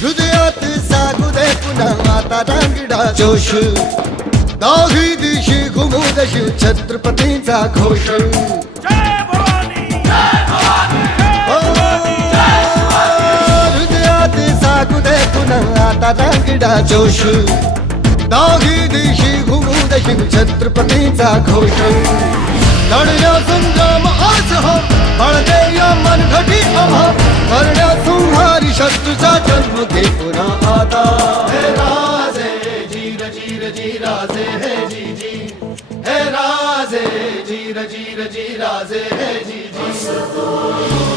हृदयात जागू दे पुन्हा आता रांगडा जोश दाही दिशी घुमू दशी छत्रपतींचा घोष हृदयात जागू दे पुन्हा आता रांगडा जोश दाही दिशी घुमू दशी छत्रपतींचा घोष लढण्या संग्राम आज हो बळदे या मनघटी आम्हा करण्या संहारी शत्रूचा जन्म घे पुन्हा आता हे राजे जीर जीर जी राजे हे जी जी हे राजे जीर जीर जी राजे हे जी जी